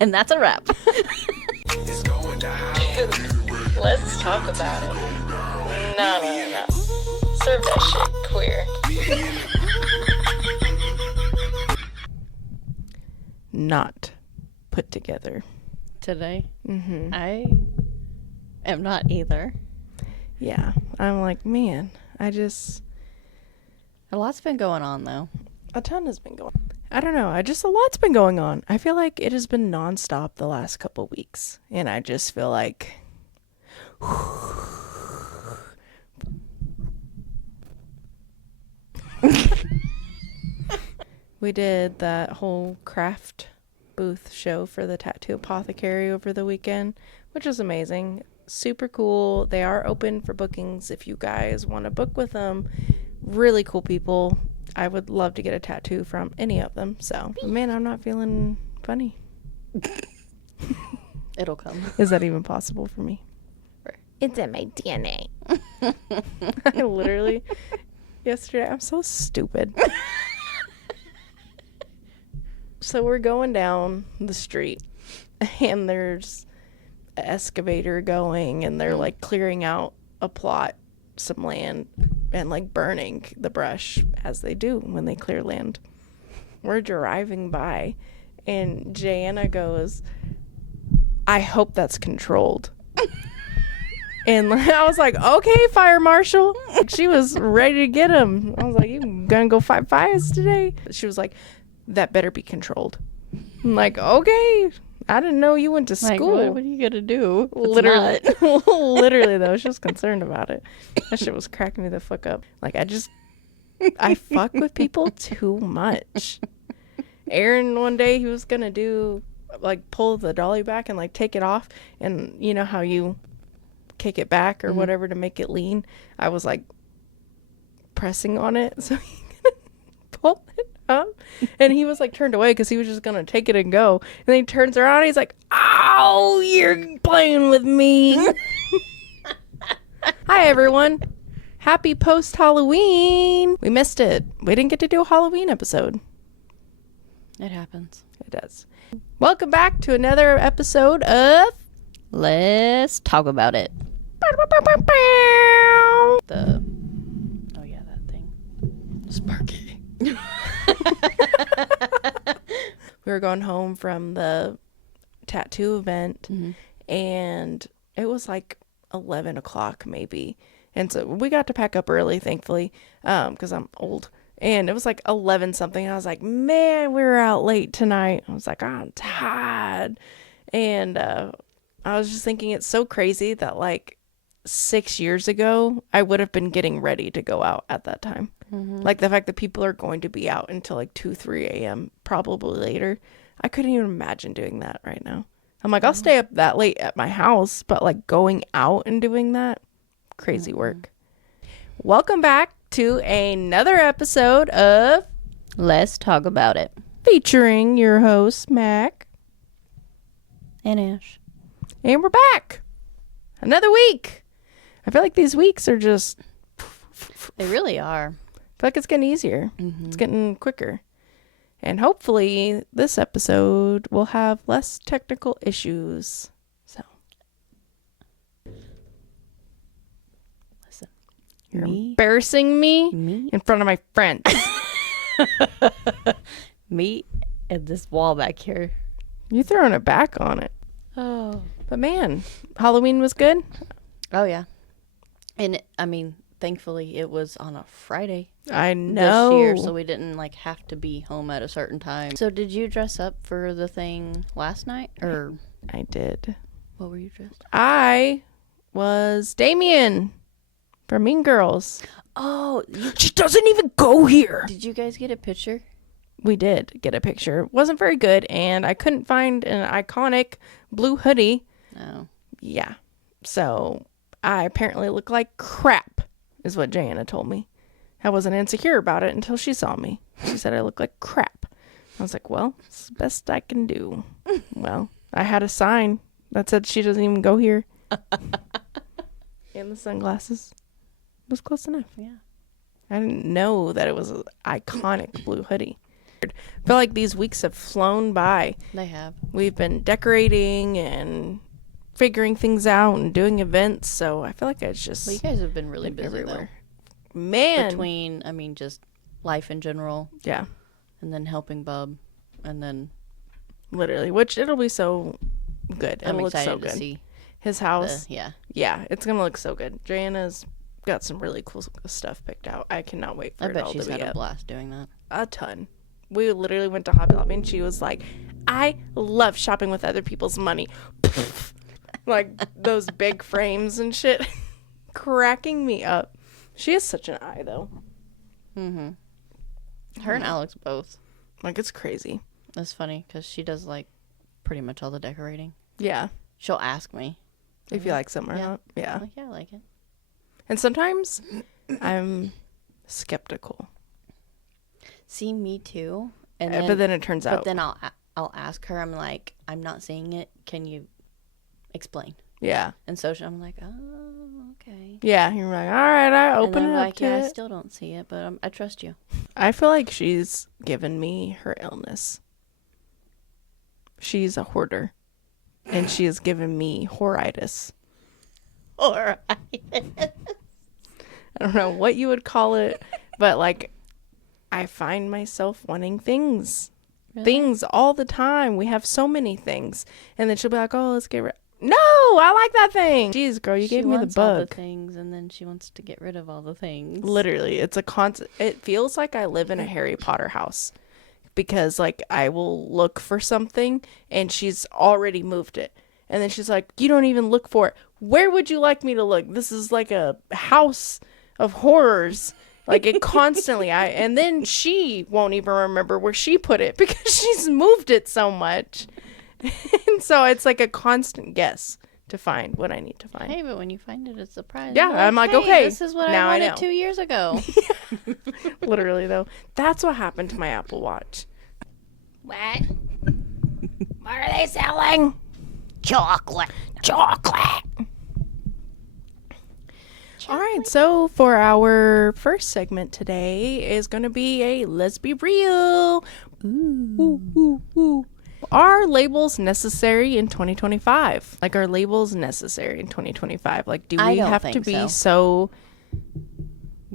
And that's a wrap. Let's talk about it. No. Serve that shit queer. Not put together. Today, Mm-hmm. I am not either. Yeah. I'm like, man, A lot's been going on, though. a ton has been going. I don't know. A lot's been going on. I feel like it has been nonstop the last couple weeks. And I just feel like we did that whole craft booth show for the Tattoo Apothecary over the weekend, which was amazing. Super cool. They are open for bookings if you guys want to book with them. Really cool people. I would love to get a tattoo from any of them. So, man, I'm not feeling funny. It'll come. Is that even possible for me? Right. It's in my DNA. I literally, yesterday, I'm so stupid. So we're going down the street and there's an excavator going and they're like clearing out a plot, some land, and like burning the brush as they do when they clear land. We're driving by and Jana goes, I hope that's controlled. And I was like, okay, fire marshal. She was ready to get him. I was like, you gonna go fight fires today? She was like, that better be controlled. I'm like, okay. I didn't know you went to school. Like, what are you gonna do? Literally. Literally, though. She was concerned about it. That shit was cracking me the fuck up. Like, I fuck with people too much. Aaron, one day, he was gonna do, like, pull the dolly back and, like, take it off. And you know how you kick it back or whatever to make it lean? I was, like, pressing on it so he could pull it up. And he was, like, turned away because he was just gonna take it and go. And then he turns around and he's like, ow, you're playing with me. Hi, everyone. Happy post-Halloween. We missed it. We didn't get to do a Halloween episode. It happens. It does. Welcome back to another episode of Let's talk about it. Oh yeah, that thing. Sparky. We were going home from the tattoo event and it was like 11 o'clock maybe. And so we got to pack up early, thankfully, because I'm old. And it was like 11 something. I was like, man, we were out late tonight. I was like, I'm tired. And I was just thinking it's so crazy that like 6 years ago, I would have been getting ready to go out at that time. Like the fact that people are going to be out until like 2, 3 a.m., probably later. I couldn't even imagine doing that right now. I'm like, I'll stay up that late at my house, but like going out and doing that, crazy work. Welcome back to another episode of Let's talk about it. featuring your host, Mac. And Ash. And we're back. Another week. I feel like these weeks are just, They really are. I feel like it's getting easier. It's getting quicker. And hopefully this episode will have less technical issues. So. Listen. You're Me? embarrassing me Me? in front of my friends. Me and this wall back here. You throwing it back on it. Oh. But man, Halloween was good. Oh yeah. And I mean, thankfully it was on a Friday I know. this year, so we didn't like have to be home at a certain time. So did you dress up for the thing last night, or I did. what were you dressed? I was Damien from Mean Girls. Oh, She doesn't even go here. did you guys get a picture? We did get a picture. Wasn't very good, and I couldn't find an iconic blue hoodie. No. Yeah. So I apparently look like crap, is what Jana told me. I wasn't insecure about it until she saw me. She said I look like crap. I was like, well, it's the best I can do. Well, I had a sign that said she doesn't even go here. And the sunglasses. It was close enough. Yeah. I didn't know that it was an iconic blue hoodie. I feel like these weeks have flown by. They have. We've been decorating and figuring things out and doing events, so I feel like it's just Well, you guys have been really been busy everywhere. though. Man. Between, just life in general, Yeah. and then helping Bub, and then Literally, which it'll be so good. I'm It'll look excited so to good. see His house. yeah. Yeah, it's gonna look so good. Joanna's got some really cool stuff picked out. I cannot wait for I it bet all she's to be had a up. blast doing that. A ton. We literally went to Hobby Lobby and she was like, I love shopping with other people's money. Like those big frames and shit. Cracking me up. She has such an eye though. Her and Alex both. Like it's crazy. That's funny because she does like pretty much all the decorating. Yeah. She'll ask me If you like something or Yeah. not. Yeah. I'm like, yeah, I like it. And sometimes I'm skeptical. See, me too. And But then it turns out. But then I'll ask her. I'm like, I'm not seeing it. Can you explain? Yeah. And so I'm like, oh, okay. Yeah. You're like, all right, I open and it I'm up like, to yeah, it. I still don't see it, but I trust you. I feel like she's given me her illness. She's a hoarder. And she has given me horitis. All right. I don't know what you would call it, but like I find myself wanting things. Really? Things all the time. We have so many things. And then she'll be like, oh, let's get rid. No, I like that thing. Jeez, girl, you She gave me the wants all the bug. things, and then she wants to get rid of all the things. Literally, it's a constant. It feels like I live in a Harry Potter house because like I will look for something and she's already moved it. And then she's like, you don't even look for it. Where would you like me to look? This is like a house of horrors. Like it constantly. And then she won't even remember where she put it because she's moved it so much. And so it's like a constant guess to find what I need to find. Hey, but when you find it, it's a surprise. Yeah, You're I'm like, hey, okay, this is what now I I wanted know. 2 years ago. Literally though. That's what happened to my Apple Watch. What? What are they selling? Chocolate. All right, so for our first segment today is going to be a Let's Be Real. Ooh. Are labels necessary in 2025? Like, are labels necessary in 2025? Like, do I we don't have to think be so...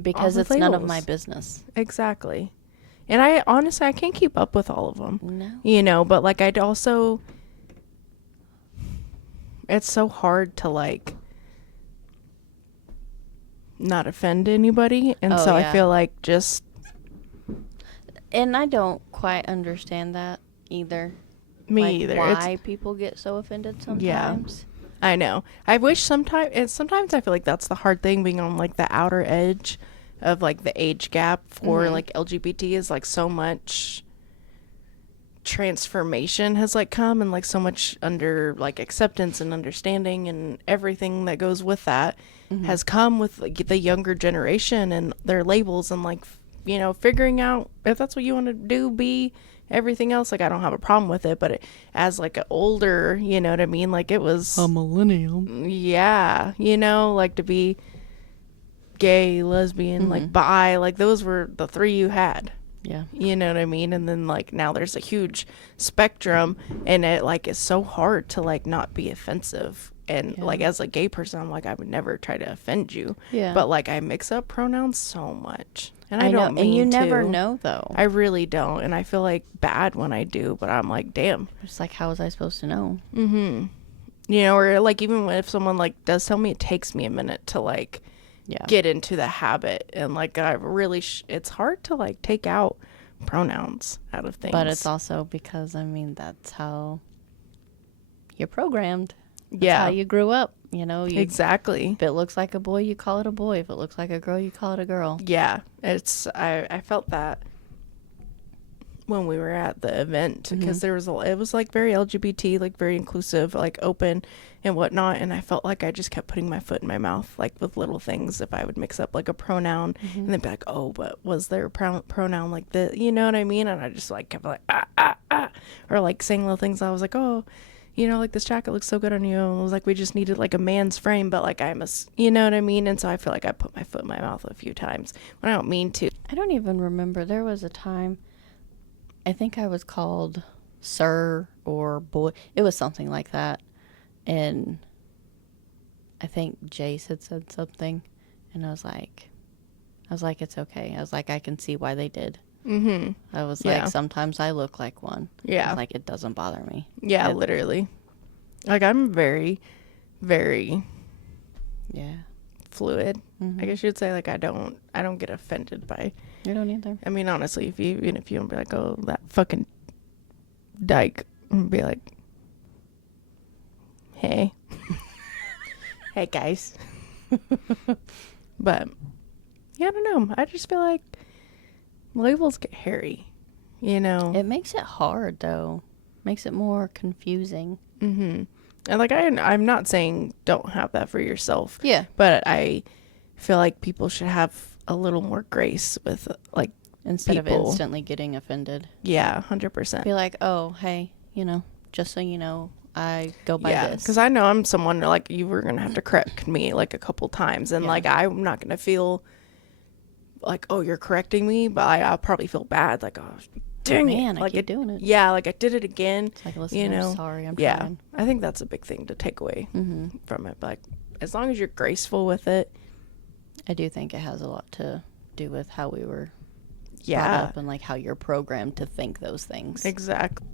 Because All it's the none of labels. my business. Exactly. And I honestly, I can't keep up with all of them. No. You know, but like, I'd also... It's so hard to, like... not offend anybody, and Oh, so yeah. I feel like just And I don't quite understand that either. me Like, either. Why people get so offended sometimes. I know. I wish sometimes I feel like that's the hard thing, being on like the outer edge of like the age gap for like LGBT is like so much transformation has like come, and like so much under like acceptance and understanding and everything that goes with that has come with like the younger generation and their labels and like you know, figuring out if that's what you want to do, be everything else. Like I don't have a problem with it, but as like an older, you know what I mean, like it was A millennial. yeah, you know, like to be gay, lesbian, like bi, like those were the three you had. Yeah. You know what I mean? And then like now there's a huge spectrum, and it like is so hard to like not be offensive. And like as a gay person, I'm like I would never try to offend you. Yeah. But like I mix up pronouns so much, and I I know, don't mean and you to. never know though. I really don't, and I feel like bad when I do. But I'm like, damn. It's like, how was I supposed to know? You know, or like even if someone like does tell me, it takes me a minute to like Yeah. get into the habit, and like I really it's hard to like take out pronouns out of things. But it's also because, I mean, that's how you're programmed. That's yeah, how you grew up. You know, exactly. if it looks like a boy, you call it a boy. If it looks like a girl, you call it a girl. Yeah, it's I felt that when we were at the event, because there was it was like very LGBT, like very inclusive, like open and whatnot, and I felt like I just kept putting my foot in my mouth, like with little things. If I would mix up like a pronoun and then be like, oh, but was there a pronoun like this, you know what I mean? And I just like kept like or like saying little things. I was like, oh, you know, like this jacket looks so good on you. And it was like, we just needed like a man's frame, but like you know what I mean? And so I feel like I put my foot in my mouth a few times when I don't mean to. I don't even remember. There was a time I think I was called sir or boy. It was something like that. And I think Jace had said something. And I was like, it's okay. I was like, I can see why they did. Mm-hmm. I was Yeah. like, sometimes I look like one. Yeah. I was like, it doesn't bother me. Yeah, literally. Like, I'm very, very Yeah. fluid. I guess you'd say, like, I don't get offended by. You don't either. I mean, honestly, even if you don't be like, oh, that fucking dyke, and be like, hey, hey guys. But yeah, I don't know. I just feel like labels get hairy, you know. It makes it hard though. Makes it more confusing. Mm-hmm. And like I'm not saying don't have that for yourself. Yeah. But I feel like people should have a little more grace with like Instead people. of instantly getting offended. Yeah, 100%. Be like, oh, hey, just so you know, I go by Yeah, this. because I know I'm someone like you were gonna have to correct me like a couple times, and like I'm not gonna feel like, oh, you're correcting me, but I'll probably feel bad, like, oh, dang Man, it, I like keep doing it. Yeah, like I did it again. It's like, listen, you know, I'm sorry, I'm yeah, trying. I think that's a big thing to take away from it. But like, as long as you're graceful with it, I do think it has a lot to do with how we were brought yeah, up and like how you're programmed to think those things. exactly.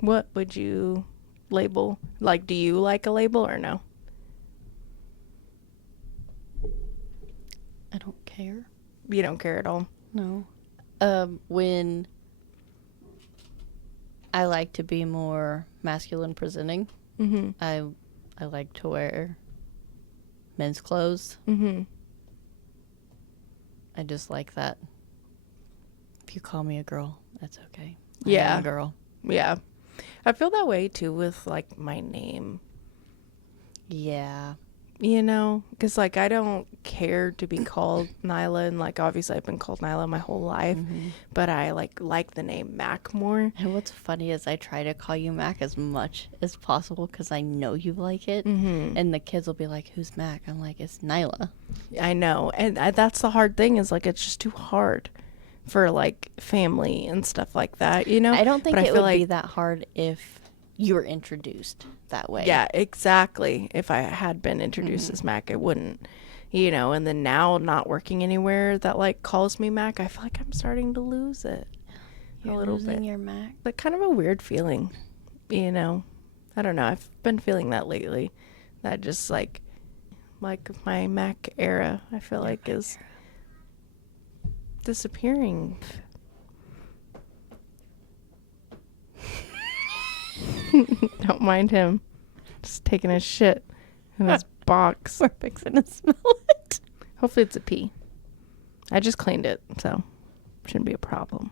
What would you label? Like, do you like a label or no? I don't care. You don't care at all. No. When I like to be more masculine presenting, I like to wear men's clothes. I just like that. If you call me a girl, that's okay. I am a girl. Yeah. I feel that way too with like my name, Yeah. you know, because like I don't care to be called Nyla, and like obviously I've been called Nyla my whole life, but I like the name Mac more. And what's funny is I try to call you Mac as much as possible because I know you like it. And the kids will be like, who's Mac? I'm like, it's Nyla. I know, and that's the hard thing is like it's just too hard for like family and stuff like that, you know. I don't think But it I feel would like, be that hard if you were introduced that way. yeah, exactly. If I had been introduced as Mac, it wouldn't, you know. And then now not working anywhere that like calls me Mac, I feel like I'm starting to lose it. You're a little losing bit. your Mac. Like kind of a weird feeling, you know. I don't know. I've been feeling that lately. That just like my Mac era, I feel like is disappearing. Don't mind him. Just taking a shit in his box. We're fixing to smell it. Hopefully it's a pee. I just cleaned it, so shouldn't be a problem.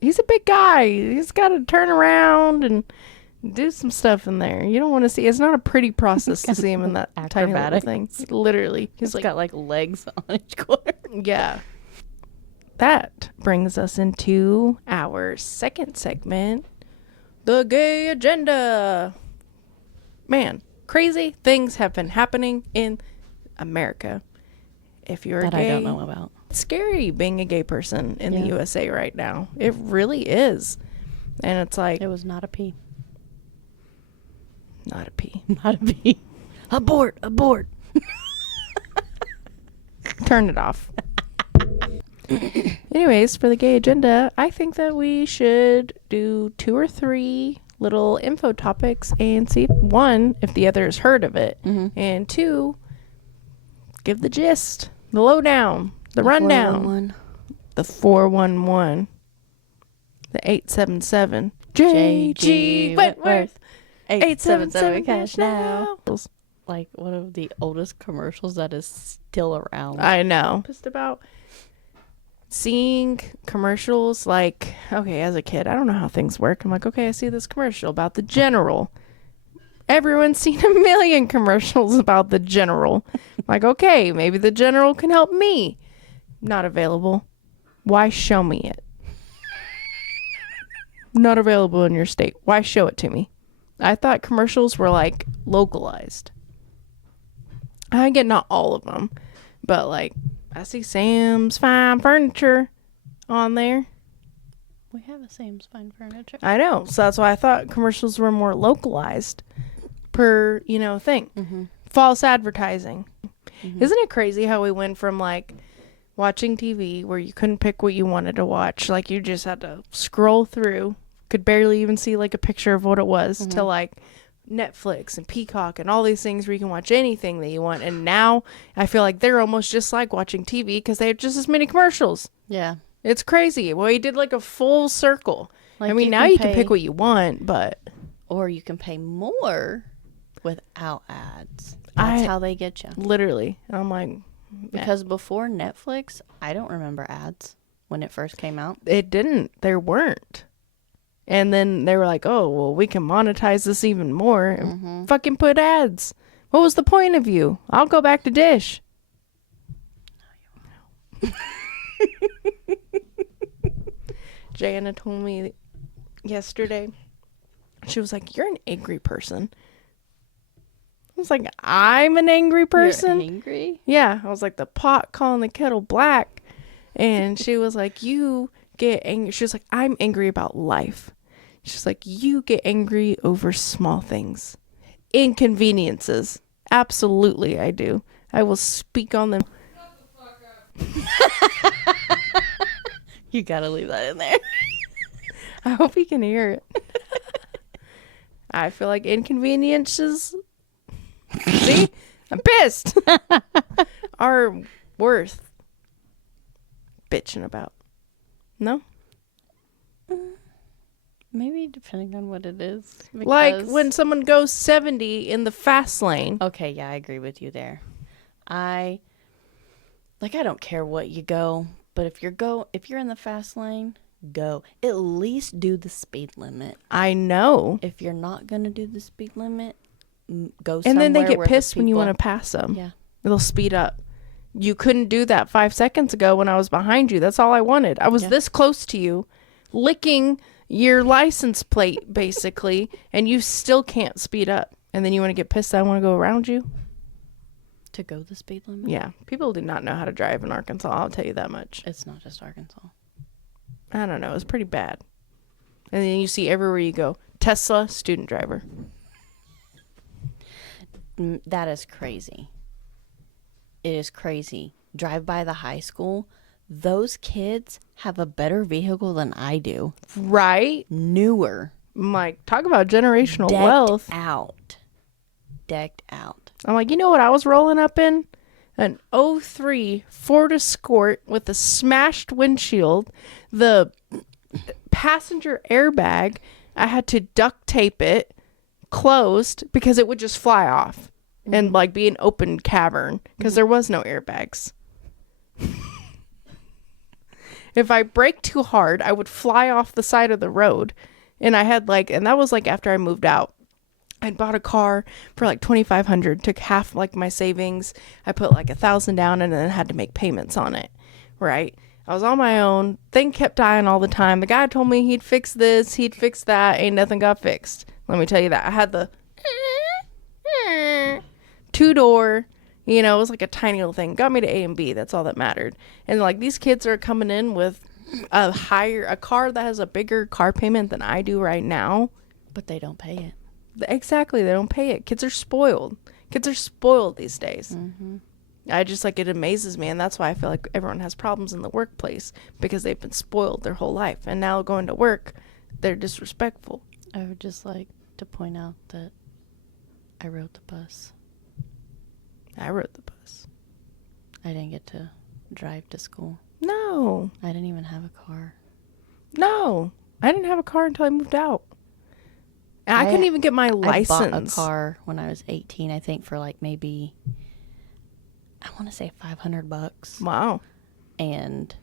He's a big guy. He's got to turn around and do some stuff in there. You don't want to see. It's not a pretty process to see him in that tiny little thing. Literally, He's like, got like legs on each corner. yeah. That brings us into our second segment, the gay agenda. Man, crazy things have been happening in America. If you're That gay, I don't know about. it's scary being a gay person in the USA right now. It really is. And it's like, It was not a pee. not a pee. Not a pee. Abort. Abort. Turn it off. Anyways, for the gay agenda, I think that we should do 2 or 3 little info topics and see, one, if the other has heard of it, and 2, give the gist, the lowdown, the rundown, 411. the 411, the 877, JG Wentworth, 877 cash now. Like one of the oldest commercials that is still around. I know. Just about seeing commercials like, okay, as a kid, I don't know how things work. I'm like, okay, I see this commercial about the General. Everyone's seen a million commercials about the General. Like, okay, maybe the General can help me. Not available. Why show me it? Not available in your state. Why show it to me? I thought commercials were like localized. I get not all of them, but like I see Sam's Fine Furniture. on there. We have a Sam's Fine Furniture. I know. So that's why I thought commercials were more localized per, thing. Mm-hmm. False advertising. Mm-hmm. Isn't it crazy how we went from like watching TV where you couldn't pick what you wanted to watch, like you just had to scroll through, could barely even see like a picture of what it was, to like Netflix and Peacock and all these things where you can watch anything that you want. And now I feel like they're almost just like watching TV because they have just as many commercials. Yeah. It's crazy. Well, he did like a full circle. Like I mean, now you can pick what you want, but... Or you can pay more without ads. That's how they get you. Literally. I'm like... Because before Netflix, I don't remember ads when it first came out. It didn't. There weren't. And then they were like, oh, well, we can monetize this even more and fucking put ads. What was the point of you? I'll go back to Dish. No, you won't. Jana told me yesterday, she was like, you're an angry person. I was like, I'm an angry person? You're angry? Yeah. I was like, the pot calling the kettle black. And she was like, you get angry. She was like, I'm angry about life. She's like, you get angry over small things. Inconveniences. Absolutely, I do. I will speak on them. Shut the fuck up. You gotta leave that in there. I hope he can hear it. I feel like inconveniences, see, I'm pissed, are worth bitching about. No? Maybe depending on what it is. Like when someone goes 70 in the fast lane. Okay, yeah, I agree with you there. I don't care what you go, but if you're in the fast lane, go. At least do the speed limit. I know. If you're not going to do the speed limit, go somewhere. And then they get where pissed when you want to pass them. Yeah. They'll speed up. You couldn't do that 5 seconds ago when I was behind you. That's all I wanted. I was this close to you, licking your license plate, basically, and you still can't speed up. And then you want to get pissed that I want to go around you? To go the speed limit? Yeah. People do not know how to drive in Arkansas, I'll tell you that much. It's not just Arkansas. I don't know. It's pretty bad. And then you see everywhere you go, Tesla, student driver. That is crazy. It is crazy. Drive by the high school. Those kids have a better vehicle than I do. Right? Newer. I'm like, talk about generational Decked wealth. Decked out. I'm like, you know what I was rolling up in? An 03 Ford Escort with a smashed windshield. The passenger airbag, I had to duct tape it closed because it would just fly off and like be an open cavern because there was no airbags. If I brake too hard, I would fly off the side of the road. And I had and that was after I moved out. I'd bought a car for $2,500, took half my savings. I put $1,000 down and then had to make payments on it. Right. I was on my own. Thing kept dying all the time. The guy told me he'd fix this, he'd fix that. Ain't nothing got fixed. Let me tell you that. I had the 2-door, it was like a tiny little thing. Got me to A and B. That's all that mattered. And these kids are coming in with a car that has a bigger car payment than I do right now. But they don't pay it. Exactly. They don't pay it. Kids are spoiled. Kids are spoiled these days. Mm-hmm. I just it amazes me. And that's why I feel like everyone has problems in the workplace because they've been spoiled their whole life. And now going to work, they're disrespectful. I would just like to point out that I rode the bus. I rode the bus. I didn't get to drive to school. No. I didn't even have a car. No. I didn't have a car until I moved out. And I couldn't even get my license. I bought a car when I was 18, I think, for maybe, I want to say $500. Wow. And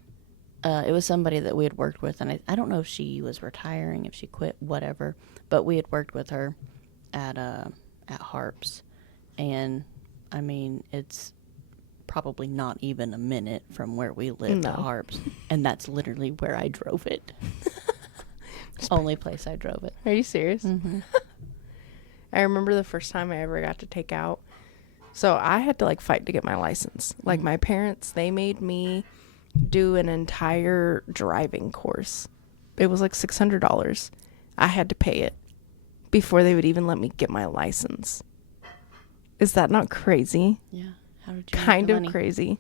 it was somebody that we had worked with. And I don't know if she was retiring, if she quit, whatever. But we had worked with her at Harps. And, I mean, it's probably not even a minute from where we live to Harps. And that's literally where I drove it. Only place I drove it. Are you serious? Mm-hmm. I remember the first time I ever got to take out. So I had to fight to get my license. My parents, they made me do an entire driving course. It was like $600. I had to pay it before they would even let me get my license. Is that not crazy? Yeah. How did you make Kind the of money? crazy.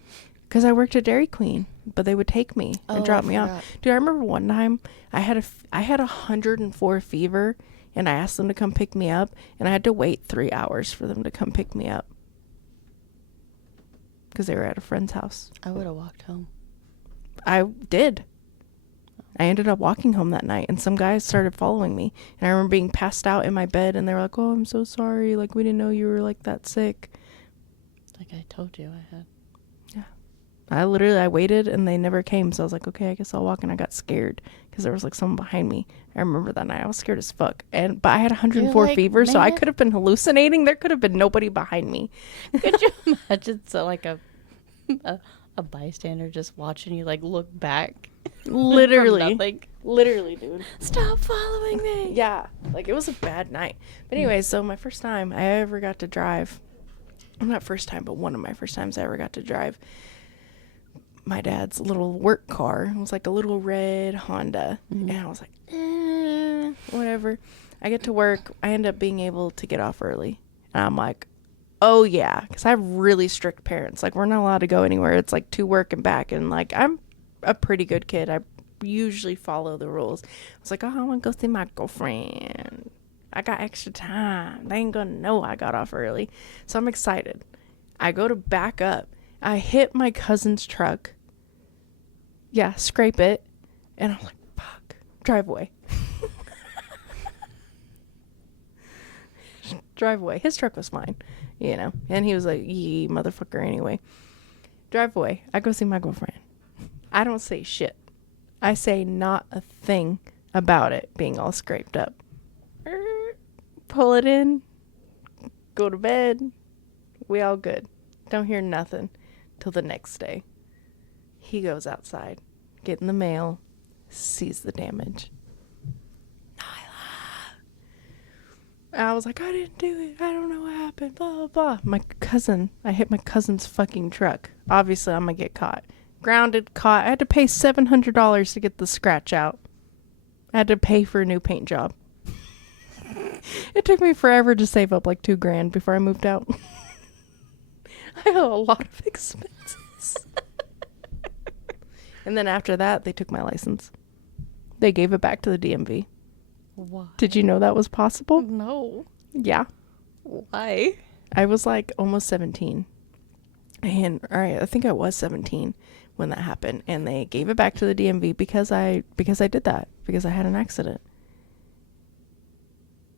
Because I worked at Dairy Queen, but they would take me and drop me off. Dude, I remember one time I had 104 fever, and I asked them to come pick me up, and I had to wait 3 hours for them to come pick me up because they were at a friend's house. I would have walked home. I did. I ended up walking home that night, and some guys started following me, and I remember being passed out in my bed, and they were like, "Oh, I'm so sorry. Like, we didn't know you were like that sick." Like I told you I had. I waited and they never came. So I was like, okay, I guess I'll walk. And I got scared because there was like someone behind me. I remember that night. I was scared as fuck. But I had 104 like, fever. So I man. could have been hallucinating. There could have been nobody behind me. Could you imagine like a bystander just watching you like look back? Literally. From nothing? Literally, dude. Stop following me. Yeah. Like it was a bad night. But anyway, so my first time I ever got to drive. Well, not first time, but one of my first times I ever got to drive my dad's little work car. It was like a little red Honda. And I was like, whatever. I get to work. I end up being able to get off early. And I'm like, oh yeah. Because I have really strict parents. Like, we're not allowed to go anywhere. It's like to work and back. And like, I'm a pretty good kid. I usually follow the rules. I was like, oh, I want to go see my girlfriend. I got extra time. They ain't gonna know I got off early. So I'm excited. I go to back up. I hit my cousin's truck. Yeah, scrape it. And I'm like, fuck. Drive away. Drive away. His truck was fine, you know. And he was like, yee, motherfucker, anyway. Drive away. I go see my girlfriend. I don't say shit. I say not a thing about it being all scraped up. Pull it in. Go to bed. We all good. Don't hear nothing till the next day. He goes outside, getting the mail, sees the damage. Nyla. I was like, I didn't do it. I don't know what happened. Blah, blah, blah. I hit my cousin's fucking truck. Obviously, I'm going to get caught. Grounded, caught. I had to pay $700 to get the scratch out. I had to pay for a new paint job. It took me forever to save up like $2,000 before I moved out. I had a lot of expenses. And then after that, they took my license. They gave it back to the DMV. Why? Did you know that was possible? No. Yeah. Why? I was like almost 17. And I think I was 17 when that happened. And they gave it back to the DMV because I did that. Because I had an accident.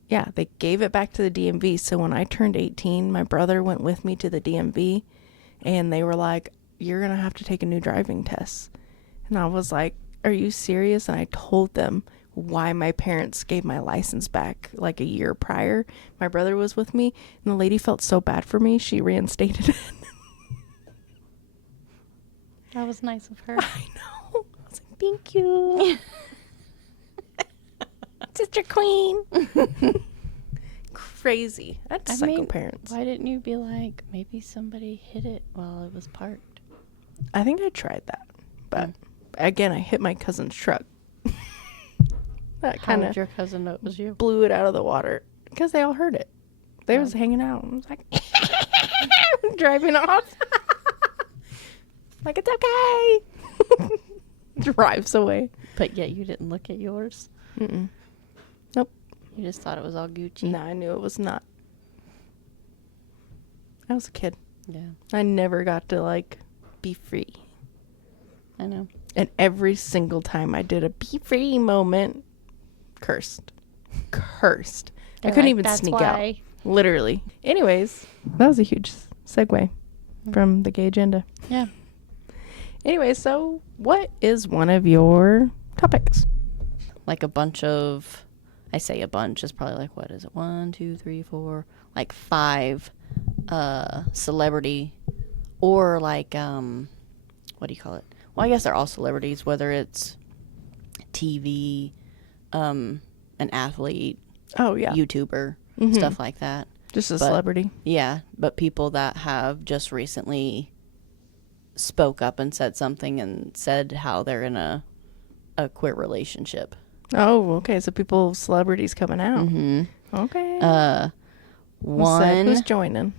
Yeah, they gave it back to the DMV. So when I turned 18, my brother went with me to the DMV. And they were like, you're going to have to take a new driving test. And I was like, are you serious? And I told them why my parents gave my license back like a year prior. My brother was with me. And the lady felt so bad for me, she reinstated it. That was nice of her. I know. I was like, thank you. Sister Queen. Crazy. I had psycho parents. Why didn't you be like, maybe somebody hit it while it was parked? I think I tried that. But again, I hit my cousin's truck. That How kind did of your cousin know it was you? blew it out of the water. Because they all heard it. They was hanging out. I was like, driving off. Like, it's okay. Drives away. But yet you didn't look at yours? Mm-mm. Nope. You just thought it was all Gucci? No, I knew it was not. I was a kid. Yeah, I never got to, like, be free. I know. And every single time I did a be free moment, cursed. I couldn't even sneak out. Literally. Anyways, that was a huge segue from the gay agenda. Yeah. Anyway, so what is one of your topics? Like a bunch of, I say a bunch, is probably like, what is it? 1, 2, 3, 4, like 5 celebrity or like, what do you call it? Well, I guess they're all celebrities, whether it's TV, an athlete, Oh, yeah. YouTuber, Mhm. stuff like that. Just a But- celebrity. Yeah, but people that have just recently spoke up and said something and said how they're in a queer relationship. Oh, okay. So celebrities coming out. Mm-hmm. Okay. Who's joining?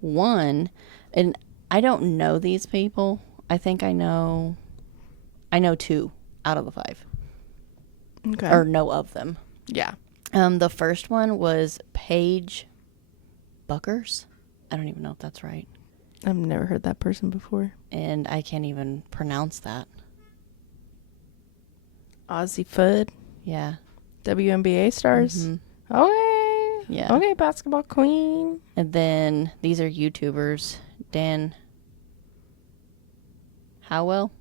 One, and I don't know these people. I think I know 2 out of the 5. Okay. Or know of them. Yeah. The first one was Paige Buckers. I don't even know if that's right. I've never heard that person before. And I can't even pronounce that. Ozzy Fudd. Yeah. WNBA stars. Mm-hmm. Okay. Yeah. Okay, basketball queen. And then these are YouTubers. Dan Howell.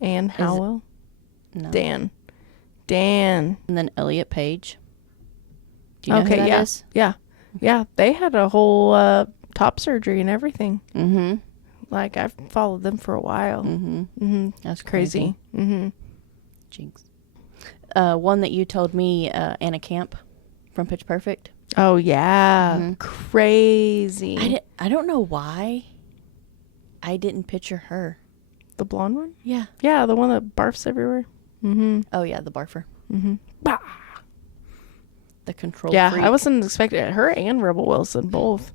Ann Howell. No. Dan. And then Elliot Page. Do you know who that is? Yeah. Yeah. They had a whole top surgery and everything. Mm-hmm. Like, I've followed them for a while. Mm-hmm. Mm-hmm. That's Crazy. Mm-hmm. Jinx. One that you told me, Anna Camp from Pitch Perfect. Oh, yeah. Mm-hmm. Crazy. I don't know why I didn't picture her. The blonde one? Yeah. Yeah, the one that barfs everywhere. Mm-hmm. Oh, yeah, the barfer. Mm-hmm. Bah. The control Yeah, freak. I wasn't expecting it. Her and Rebel Wilson both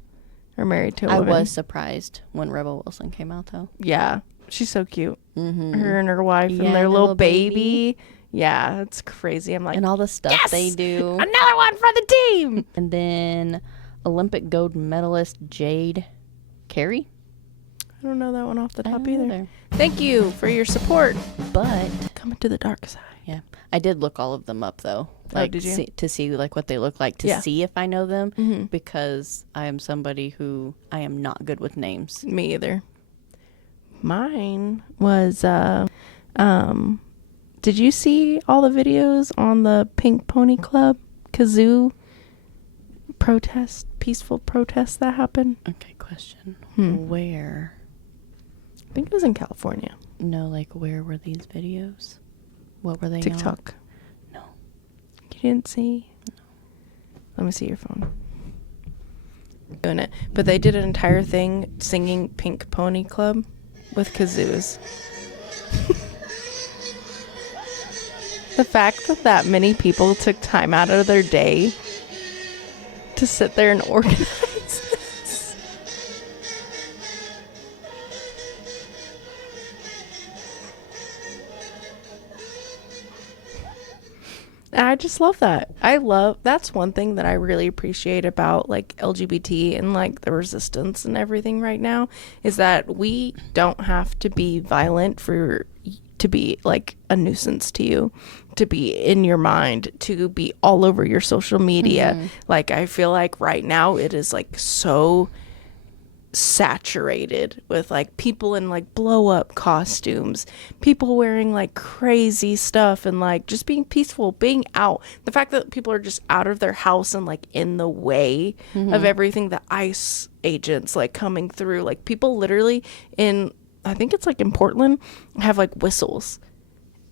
are married to a I woman. was surprised when Rebel Wilson came out, though. Yeah, she's so cute. Mm-hmm. Her and her wife Yeah, and their little baby. baby. Yeah, it's crazy. I'm like, And all the stuff yes! they do. Another one for the team. And then Olympic gold medalist Jade Carey. I don't know that one off the I top don't either. either. Thank you for your support. But Coming to the dark side. yeah, I did look all of them up though. Like did you? to see like what they look like to Yeah. see if I know them, Mhm. because I am somebody who I am not good with names. Me either. Mine was did you see all the videos on the Pink Pony Club kazoo peaceful protest that happened? Okay, question. Hmm. Where? I think it was in California. No, like where were these videos? What were they on? TikTok. No. You didn't see? No. Let me see your phone. Doing it. But they did an entire thing singing Pink Pony Club with kazoos. The fact that many people took time out of their day to sit there and organize this. And I just love that. That's one thing that I really appreciate about like LGBT and like the resistance and everything right now is that we don't have to be violent to be like a nuisance to you, to be in your mind, to be all over your social media. Mm-hmm. Like I feel like right now it is like so saturated with like people in like blow up costumes, people wearing like crazy stuff and like just being peaceful, being out. The fact that people are just out of their house and like in the way of everything, the ICE agents like coming through, like people literally I think it's like in Portland have like whistles.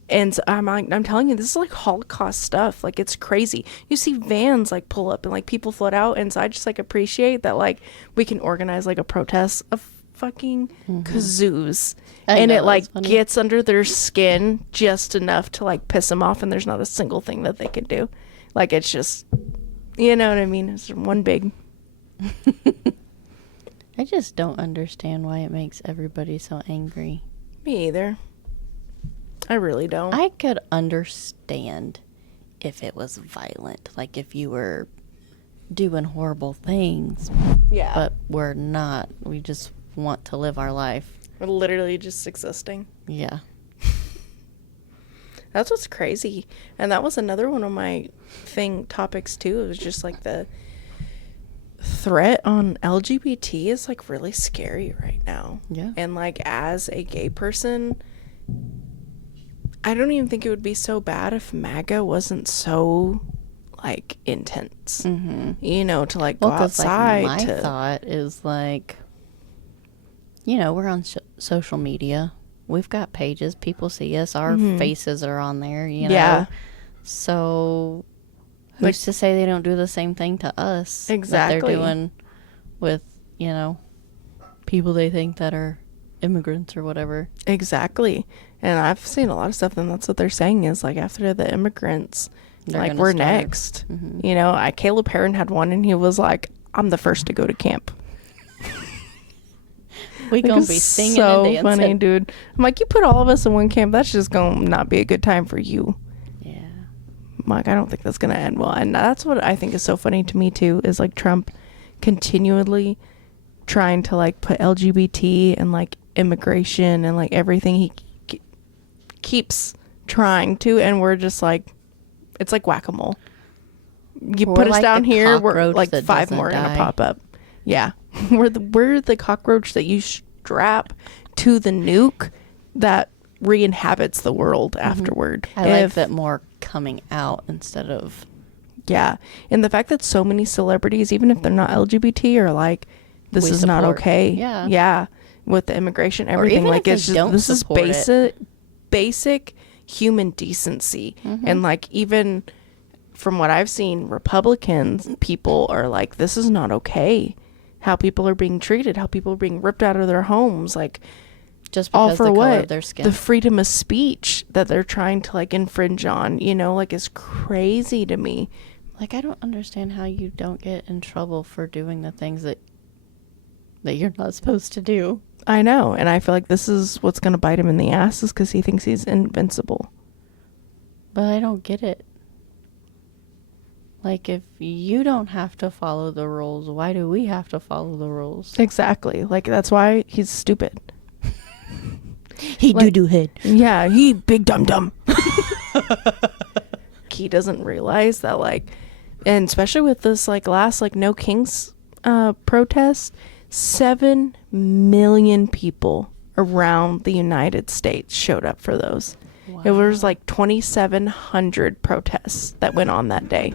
And so I'm telling you, this is like Holocaust stuff. Like, it's crazy. You see vans like pull up and like people float out. And so I just like appreciate that like we can organize like a protest of fucking kazoos. And it like gets under their skin just enough to like piss them off. And there's not a single thing that they can do. Like, it's just, you know what I mean? It's one big. I just don't understand why it makes everybody so angry. Me either. I really don't. I could understand if it was violent, like if you were doing horrible things. Yeah. But we're not. We just want to live our life. We're literally just existing. Yeah. That's what's crazy. And that was another one of my topics too. It was just like the threat on LGBT is like really scary right now. Yeah. And like as a gay person, I don't even think it would be so bad if MAGA wasn't so like intense. Mm-hmm. You know, to like go outside. Like, my thought is like, you know, we're on social media. We've got pages. People see us. Our faces are on there. You know. Yeah. So who's to say they don't do the same thing to us? Exactly. That they're doing with, you know, people they think that are immigrants or whatever. Exactly. And I've seen a lot of stuff, and that's what they're saying is, like, after the immigrants, They're like, gonna we're starve. next. You know, Caleb Heron had one, and he was like, I'm the first to go to camp. We Like, gonna it's be singing so and dancing. funny, dude. I'm like, you put all of us in one camp, that's just gonna not be a good time for you. Yeah. I'm like, I don't think that's gonna end well. And that's what I think is so funny to me too, is like Trump continually trying to like put LGBT and like immigration and like everything he keeps trying to, and we're just like, it's like whack-a-mole. You We're put us like down the here, we're cockroach like that 5 doesn't more gonna die. pop up. Yeah. we're the cockroach that you strap to the nuke that re-inhabits the world afterward. I like that more coming out instead of... Yeah. And the fact that so many celebrities, even if they're not LGBT, are like, this We is not support. okay. Yeah. Yeah. With the immigration, everything. even Like, if it's they just, don't this is support it. basic human decency. And like, even from what I've seen, Republicans people are like, this is not okay. How people are being treated, how people are being ripped out of their homes. Like, Just all because for the color what? of their skin. The freedom of speech that they're trying to like infringe on, you know, like, is crazy to me. Like, I don't understand how you don't get in trouble for doing the things that you're not supposed to do. I know, and I feel like this is what's going to bite him in the ass, is because he thinks he's invincible. But I don't get it. Like, if you don't have to follow the rules, why do we have to follow the rules? Exactly. Like, that's why he's stupid. He Like- do head. Yeah, he big dumb. He doesn't realize that, like, and especially with this, like, last, like, No Kings protest, 7 million people around the United States showed up for those. Wow. It was like 2,700 protests that went on that day.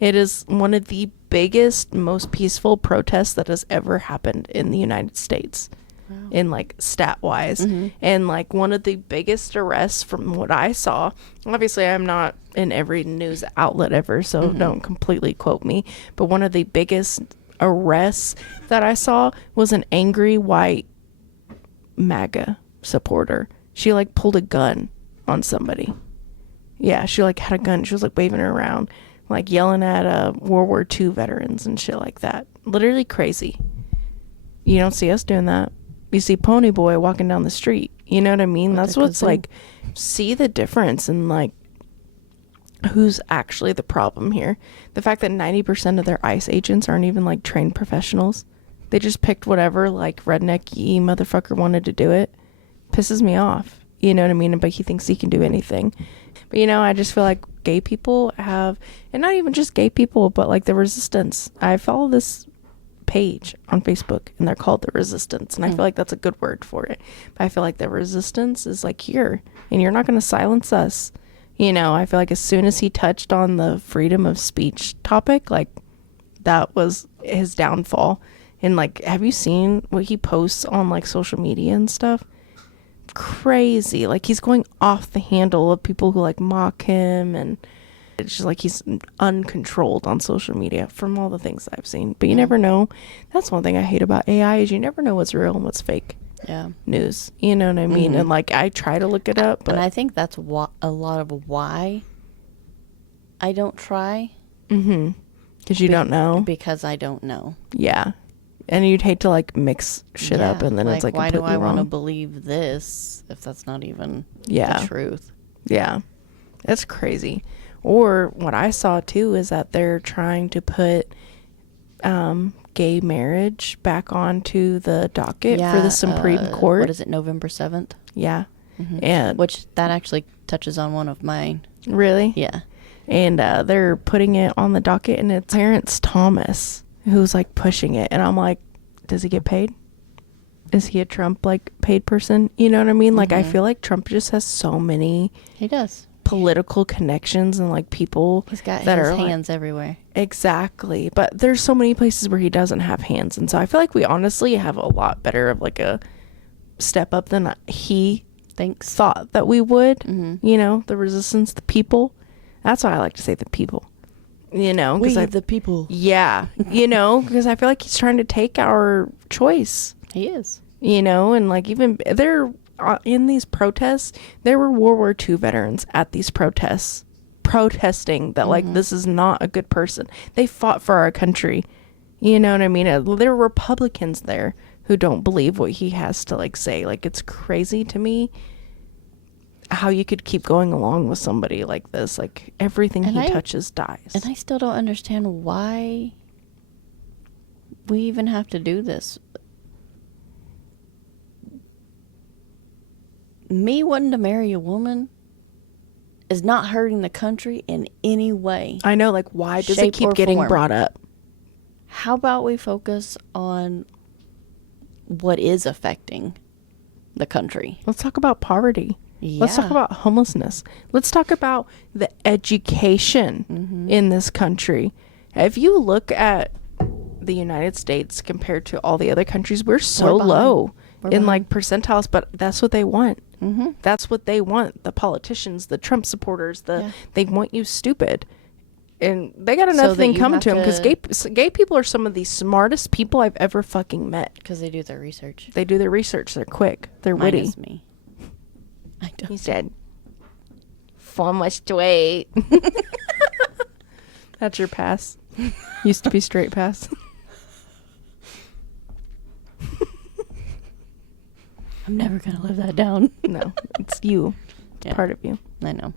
It is one of the biggest, most peaceful protests that has ever happened in the United States. Wow. In like stat wise, and like one of the biggest arrests from what I saw. Obviously, I'm not in every news outlet ever, so don't completely quote me, but one of the biggest arrests that I saw was an angry white MAGA supporter. She like pulled a gun on somebody. Yeah, she like had a gun. She was like waving it around, like yelling at World War II veterans and shit like that. Literally crazy. You don't see us doing that. You see Pony Boy walking down the street. You know what I mean? With That's the what's kazoo. like, see the difference in like who's actually the problem here. The fact that 90% of their ICE agents aren't even like trained professionals. They just picked whatever like redneck-y motherfucker wanted to do it. Pisses me off. You know what I mean? But he thinks he can do anything. But, you know, I just feel like gay people have, and not even just gay people, but like the resistance. I follow this page on Facebook, and they're called The Resistance, and I feel like that's a good word for it. But I feel like the resistance is like here, and you're not going to silence us. You know, I feel like as soon as he touched on the freedom of speech topic, like that was his downfall. And like, have you seen what he posts on like social media and stuff? Crazy. Like, he's going off the handle of people who like mock him, and it's just like he's uncontrolled on social media from all the things I've seen. But you never know. That's one thing I hate about AI, is you never know what's real and what's fake Yeah. news. You know what I mean? And like, I try to look it up, but And I think that's a lot of why I don't try. because you don't know. Because I don't know. Yeah. And you'd hate to like mix shit up, and then it's like why do completely I want to wrong. believe this if that's not even Yeah. the truth? Yeah. That's crazy. Or what I saw too is that they're trying to put gay marriage back onto the docket for the Supreme Court. What is it, November 7th? Yeah. And Which that actually touches on one of mine. really? Yeah. And they're putting it on the docket, and it's Clarence Thomas who's like pushing it. And I'm like, does he get paid? Is he a Trump like paid person? You know what I mean? Like, I feel like Trump just has so many He does. political connections and like people He's got that his are like, hands everywhere. exactly. But there's so many places where he doesn't have hands, and so I feel like we honestly have a lot better of like a step up than he Thanks. thought that we would. You know, the resistance, the people. That's why I like to say the people. You know, because the people. yeah, you know, because I feel like he's trying to take our choice. He is. you know, and like even there in these protests, there were World War II veterans at these protests protesting that like this is not a good person. They fought for our country. You know what I mean? There are Republicans there who don't believe what he has to like say. Like, it's crazy to me how you could keep going along with somebody like this. Like, everything he touches dies. And I still don't understand why we even have to do this. Me wanting to marry a woman is not hurting the country in any way. I know, like, why does it keep getting brought up? How about we focus on what is affecting the country? Let's talk about poverty. Yeah. Let's talk about homelessness. Let's talk about the education in this country. If you look at the United States compared to all the other countries, we're so low in like percentiles, but that's what they want. That's what they want. The politicians, the Trump supporters, they want you stupid. And they got another thing coming to them because gay people are some of the smartest people I've ever fucking met. Because they do their research. They do their research. They're quick. They're witty. Minus me. I don't. He said, "So much to wait." That's your pass. Used to be straight pass. I'm never going to live that down. No, it's you. It's part of you. I know.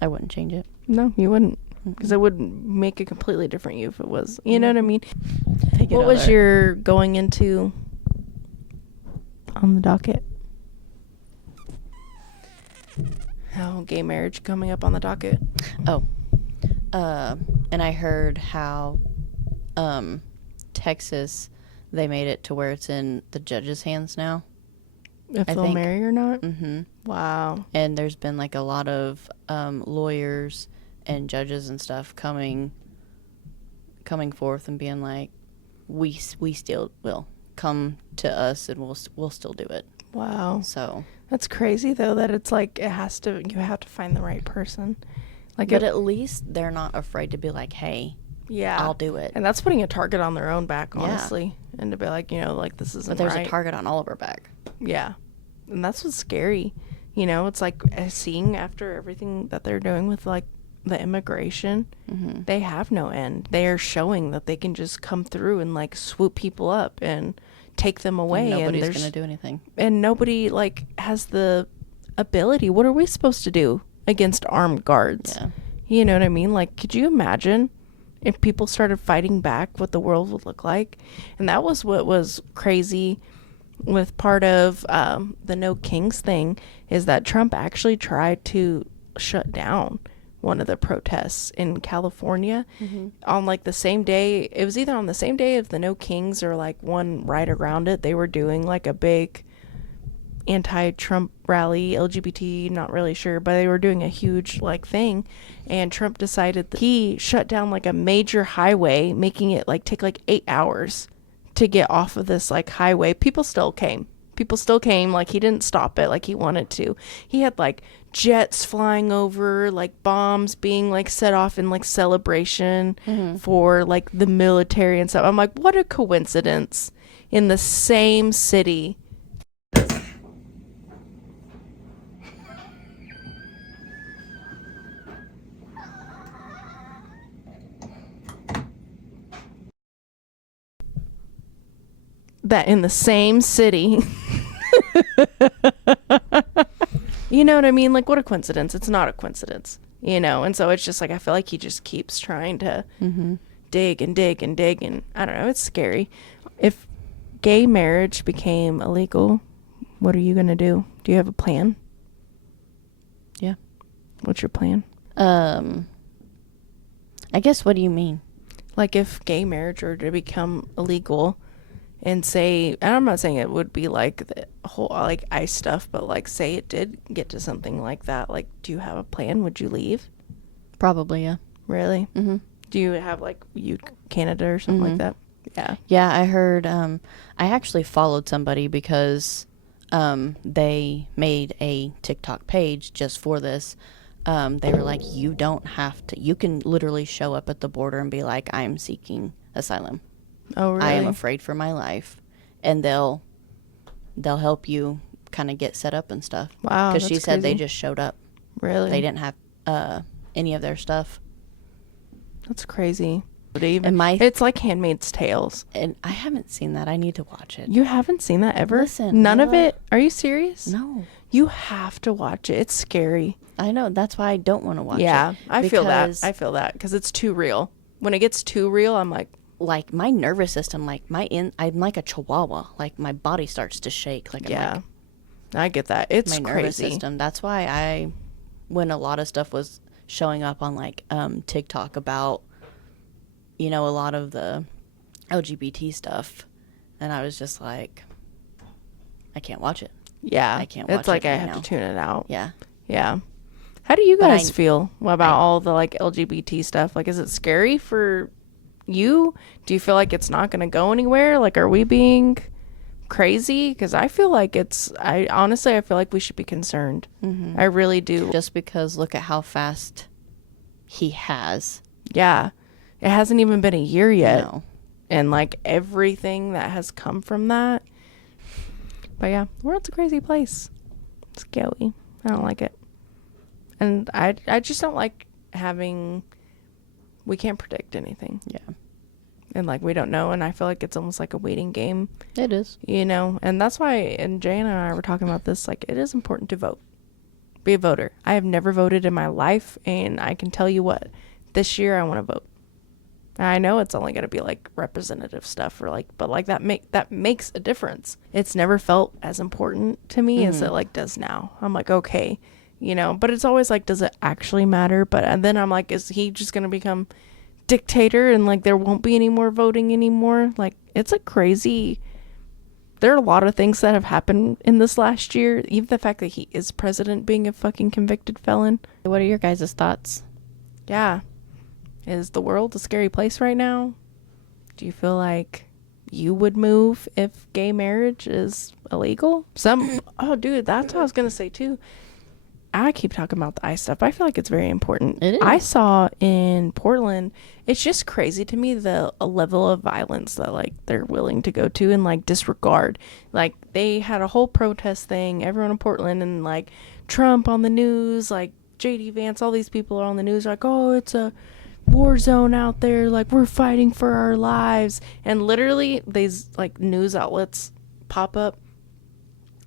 I wouldn't change it. No, you wouldn't. Because it would make it completely different you if it was. You know what I mean? What was your going into on the docket? How gay marriage coming up on the docket? Oh. And I heard how Texas, they made it to where it's in the judge's hands now. If they'll marry or not? Mm-hmm. Wow. And there's been like a lot of lawyers and judges and stuff coming forth and being like, we still will come to us and we'll still do it. Wow. So that's crazy though, that it's like you have to find the right person. Like, but at least they're not afraid to be like, hey, yeah, I'll do it. And that's putting a target on their own back, honestly. Yeah. And to be like, you know, like, this isn't right. But there's a target on all of our back. Yeah. And that's what's scary. You know, it's like seeing after everything that they're doing with like the immigration, they have no end. They are showing that they can just come through and like swoop people up and take them away. And nobody's going to do anything. And nobody like has the ability. What are we supposed to do against armed guards? Yeah. You know what I mean? Like, could you imagine if people started fighting back, what the world would look like? And that was what was crazy with part of the No Kings thing, is that Trump actually tried to shut down one of the protests in California on like the same day. It was either on the same day of the No Kings or like one right around it. They were doing like a big anti-Trump rally, LGBT, not really sure, but they were doing a huge like thing, and Trump decided that he shut down like a major highway, making it like take like 8 hours to get off of this like highway. People still came, like he didn't stop it like he wanted to. He had like jets flying over, like bombs being like set off in like celebration for like the military and stuff. I'm like, what a coincidence, in the same city. That in the same city. You know what I mean? Like, what a coincidence. It's not a coincidence, you know? And so it's just like, I feel like he just keeps trying to dig and dig and dig. And I don't know, it's scary. If gay marriage became illegal, what are you going to do? Do you have a plan? Yeah. What's your plan? I guess, what do you mean? Like, if gay marriage were to become illegal, and say, and I'm not saying it would be like the whole like ICE stuff, but like say it did get to something like that, like, do you have a plan? Would you leave? Probably, yeah. Really? Do you have like Canada or something like that? Yeah. Yeah, I heard, I actually followed somebody because they made a TikTok page just for this. They were like, you don't have to, you can literally show up at the border and be like, I'm seeking asylum. Oh, really? I am afraid for my life. And they'll they'll help you kind of get set up and stuff. Wow, Because she that's said they crazy. just showed up. Really? They didn't have any of their stuff. That's crazy. But even, And it's like Handmaid's Tales. and I haven't seen that. I need to watch it. You haven't seen that ever? Listen, None of Noah. it? Are you serious? No. You have to watch it. It's scary. I know. That's why I don't want to watch it. Yeah, I feel that. Because, I feel that because it's too real. When it gets too real, I'm like, my nervous system, like I'm like a chihuahua. Like my body starts to shake. Like yeah, I'm I get that. It's like, my nervous crazy. system. That's why when a lot of stuff was showing up on like TikTok about, a lot of the LGBT stuff, and I was just like, I can't watch it. Yeah, I can't watch it's like it I right have now. to tune it out. Yeah. Yeah. How do you But guys feel about all the like LGBT stuff? Like, is it scary for you? Do you feel like it's not going to go anywhere? Like, are we being crazy? Because I feel like honestly, I feel like we should be concerned. I really do. Just because look at how fast he has. Yeah. It hasn't even been a year yet. No. And like everything that has come from that. But yeah, the world's a crazy place. It's scary. I don't like it. And I just don't like we can't predict anything. Yeah. And like we don't know, and I feel like it's almost like a waiting game, It is. and that's why, and Jay and I were talking about this, like it is important to vote. Be a voter. I have never voted in my life, and I can tell you what, this year I want to vote. I know it's only going to be like representative stuff but like that makes a difference. It's never felt as important to me as it like does now. I'm like, okay, but it's always like, does it actually matter? And then I'm like, is he just going to become dictator and like there won't be any more voting anymore? Like it's there are a lot of things that have happened in this last year. Even the fact that he is president being a fucking convicted felon. What are your guys' thoughts? Yeah. Is the world a scary place right now? Do you feel like you would move if gay marriage is illegal? Oh, dude, that's what I was going to say, too. I keep talking about the ICE stuff. I feel like it's very important. It is. I saw in Portland, it's just crazy to me the level of violence that, like, they're willing to go to and, like, disregard. Like, they had a whole protest thing, everyone in Portland, and, like, Trump on the news, like, J.D. Vance, all these people are on the news, like, oh, it's a war zone out there, like we're fighting for our lives, and literally these like news outlets pop up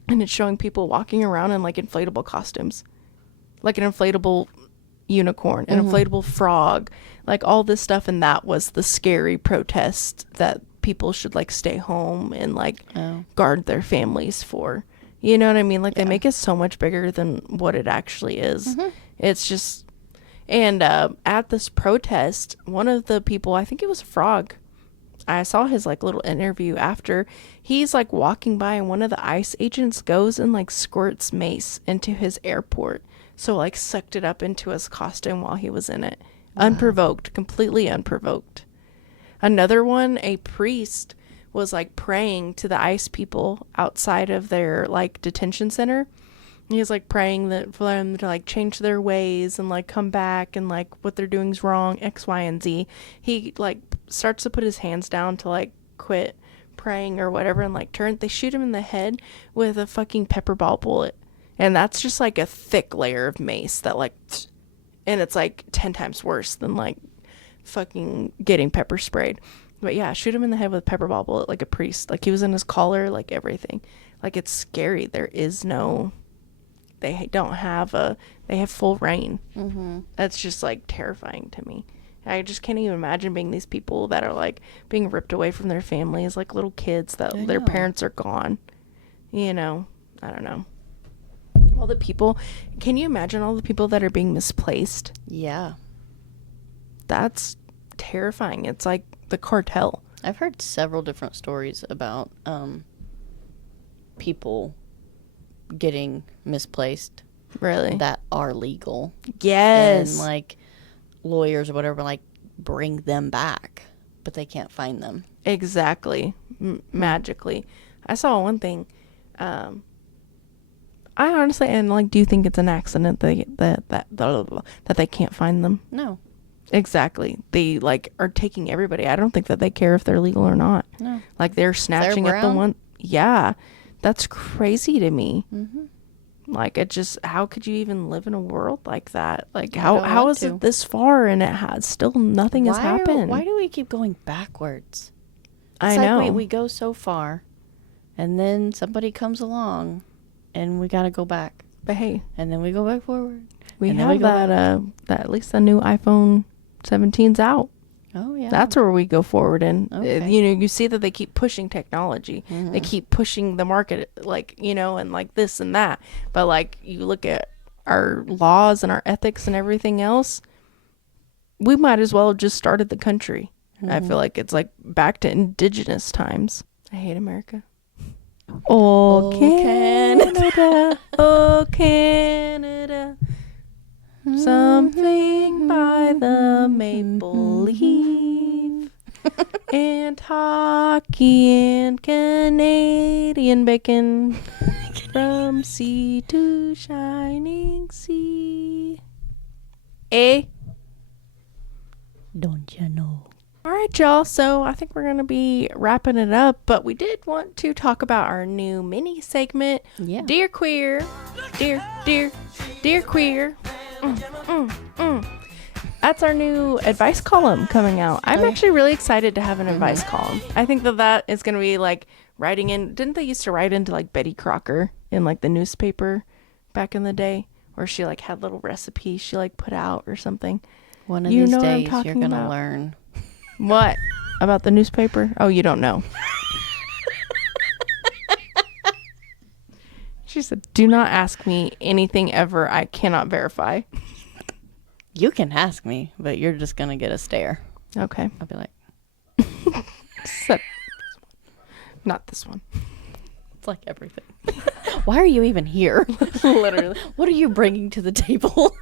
and it's showing people walking around in like inflatable costumes, like an inflatable unicorn, an inflatable frog, like all this stuff, and that was the scary protest that people should like stay home and like guard their families for. You know what I mean? Like they make it so much bigger than what it actually is. It's just. And at this protest, one of the people, I think it was Frog, I saw his like little interview after. He's like walking by and one of the ICE agents goes and like squirts mace into his airport. So like sucked it up into his costume while he was in it. Wow. Unprovoked, completely unprovoked. Another one, a priest was like praying to the ICE people outside of their like detention center. He's like praying that for them to like change their ways and like come back and like what they're doing is wrong, X, Y, and Z. He like starts to put his hands down to like quit praying or whatever, and like they shoot him in the head with a fucking pepper ball bullet. And that's just like a thick layer of mace that like, and it's like 10 times worse than like fucking getting pepper sprayed. But yeah, shoot him in the head with a pepper ball bullet like a priest. Like he was in his collar, like everything. Like it's scary. They have full reign. That's just like terrifying to me. I just can't even imagine being these people that are like being ripped away from their families, like little kids that their parents are gone. I don't know. All the people, can you imagine all the people that are being misplaced? Yeah. That's terrifying. It's like the cartel. I've heard several different stories about people getting misplaced. Really? That are legal. Yes. And like lawyers or whatever like bring them back, but they can't find them. Exactly. Magically. I saw one thing. I honestly, and like, do you think it's an accident that they can't find them? No. Exactly. They like are taking everybody. I don't think that they care if they're legal or not. No. Like they're snatching They're up the brown? one. Yeah. That's crazy to me. Mm-hmm. Like, it just, how could you even live in a world like that? Like, I don't how want is to. it this far and it has still nothing has happened? Why do we keep going backwards? I It's know. like we go so far, and then somebody comes along, and we got to go back. But hey, And then we go back forward. we and then have we go that at least the new iPhone 17's out. Oh, yeah. That's where we go forward in. Okay. You see that they keep pushing technology. Mm-hmm. They keep pushing the market, like, and like this and that. But like, you look at our laws and our ethics and everything else, we might as well have just started the country. I feel like it's like back to indigenous times. I hate America. Oh, Canada. Oh, Canada. Something by the maple leaf. And hockey and Canadian bacon. From sea to shining sea. Eh? Don't you know? All right, y'all. So I think we're going to be wrapping it up, but we did want to talk about our new mini segment. Yeah. Dear Queer. Dear Queer. That's our new advice column coming out. I'm actually really excited to have an advice column. I think that is going to be like writing in. Didn't they used to write into like Betty Crocker in like the newspaper back in the day, where she like had little recipes she like put out or something? One of You these know what I'm days, you're talking going to about. learn. What? About the newspaper? Oh, you don't know. She said, do not ask me anything ever I cannot verify. You can ask me, but you're just going to get a stare. Okay. I'll be like, Except not this one. it's like everything. Why are you even here? Literally. What are you bringing to the table?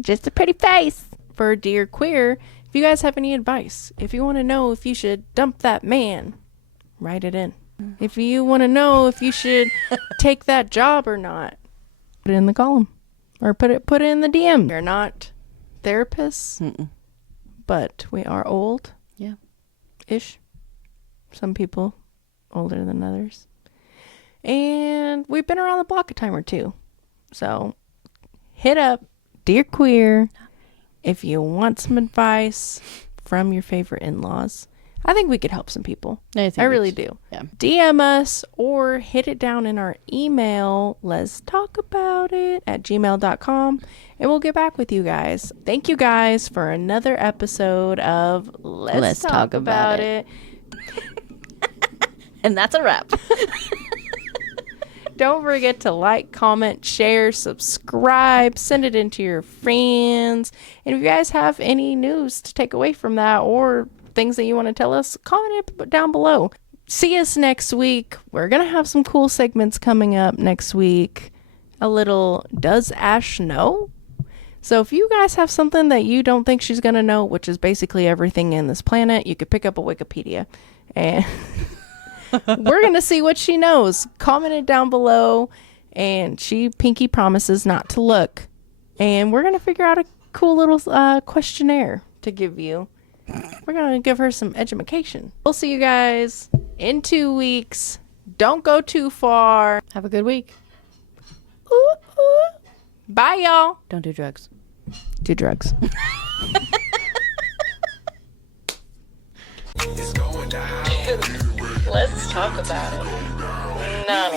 Just a pretty face. For Dear Queer, if you guys have any advice, if you want to know if you should dump that man, write it in. If you want to know if you should take that job or not, put it in the column. Or put it in the DM. We're not therapists, Mm-mm. but we are old. Yeah. Ish. Some people older than others. And we've been around the block a time or two. So hit up Dear Queer if you want some advice from your favorite in-laws. I think we could help some people. I really do. Yeah. DM us or hit it down in our email, leztalkaboutit@gmail.com, and we'll get back with you guys. Thank you guys for another episode of Let's Talk About It. And that's a wrap. Don't forget to like, comment, share, subscribe, send it into your friends. And if you guys have any news to take away from that or things that you want to tell us, comment it down below. See us next week. We're going to have some cool segments coming up next week. A little Does Ash Know? So if you guys have something that you don't think she's going to know, which is basically everything in this planet, you could pick up a Wikipedia and we're going to see what she knows. Comment it down below, and she pinky promises not to look. And we're going to figure out a cool little questionnaire to give you. We're going to give her some education. We'll see you guys in 2 weeks. Don't go too far. Have a good week. Ooh, ooh. Bye, y'all. Don't do drugs. Do drugs. Let's talk about it. No.